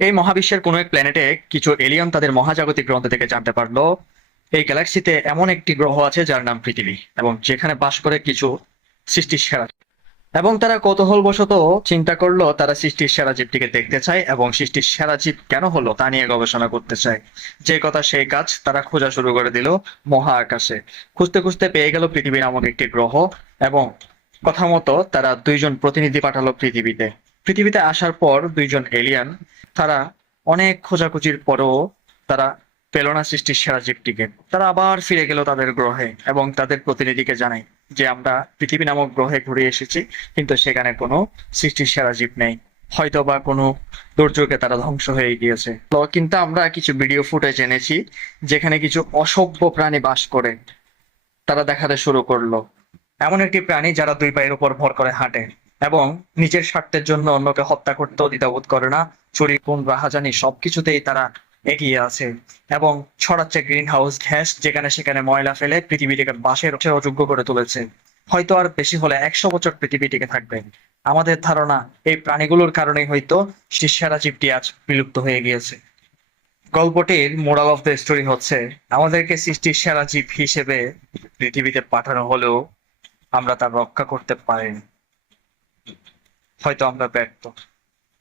এই মহাবিশ্বের কোনো এক প্ল্যানেটে কিছু এলিয়েন তাদের মহাজাগতিক গ্রন্থ থেকে জানতে পারলো এই গ্যালাক্সিতে এমন একটি গ্রহ আছে যার নাম পৃথিবী, এবং যেখানে বাস করে কিছু সৃষ্টির সেরা। এবং তারা কৌতূহলবশত চিন্তা করলো তারা সৃষ্টির সেরা জীবটিকে দেখতে চায় এবং সৃষ্টির সেরা জীব কেন হলো তা নিয়ে গবেষণা করতে চায়। যে কথা সেই কাজ, তারা খোঁজা শুরু করে দিল মহা আকাশে। খুঁজতে খুঁজতে পেয়ে গেল পৃথিবী নামক একটি গ্রহ, এবং কথা মতো তারা দুইজন প্রতিনিধি পাঠালো পৃথিবীতে। পৃথিবীতে আসার পর দুইজন এলিয়ান, তারা অনেক খোঁজাখুঁজির পরেও তারা পেল না সৃষ্টির সেরা জীবটিকে। তারা আবার ফিরে গেল তাদের গ্রহে এবং তাদের প্রতিনিধিকে জানায় যে আমরা পৃথিবী নামক গ্রহে ঘুরে এসেছি, কিন্তু সেখানে কোনো সৃষ্টির সেরা জীব নেই। হয়তো বা কোনো দুর্যোগে তারা ধ্বংস হয়ে গিয়েছে। তো কিন্তু আমরা কিছু ভিডিও ফুটেজ এনেছি যেখানে কিছু অসভ্য প্রাণী বাস করে। তারা দেখাতে শুরু করলো এমন একটি প্রাণী যারা দুই পায়ের উপর ভর করে হাঁটে এবং নিজের স্বার্থের জন্য অন্যকে হত্যা করতেও দ্বিধাবোধ করে না। চুরি, খুন, রাহাজানি সবকিছুতেই তারা এগিয়ে আছে এবং ছড়াচ্ছে গ্রিন হাউস গ্যাস, যেখানে সেখানে ময়লা ফেলে পৃথিবীটিকে বাসের অযোগ্য করে তুলেছে। হয়তো আর বেশি হলে 100 বছর পৃথিবী টিকে থাকবে। আমাদের ধারণা এই প্রাণীগুলোর কারণেই হয়তো সেরা জীবটি আজ বিলুপ্ত হয়ে গিয়েছে। গল্পটির মোরাল অফ দ্য স্টোরি হচ্ছে, আমাদেরকে সৃষ্টির সেরা জীব হিসেবে পৃথিবীতে পাঠানো হলেও আমরা তা রক্ষা করতে পারিনি। হয়তো আমরা ব্যর্থ।